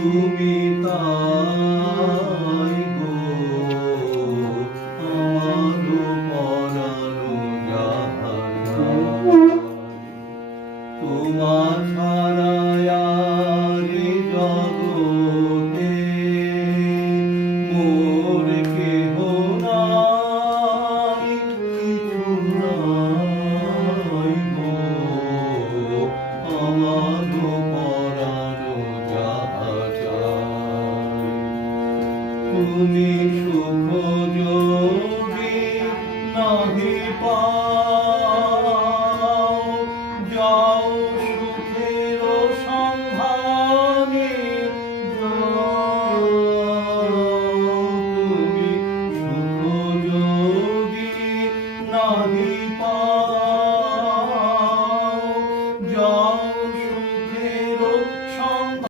তুমি তাই গো আমার পরানো যাহার যায়। তোমার ছাড়ায় আর এ জগতে মোর কেহ নাই, কিছু নাই গো আমার পরানো যাহার যায়। তুমি সুখ যোগী নাহি পা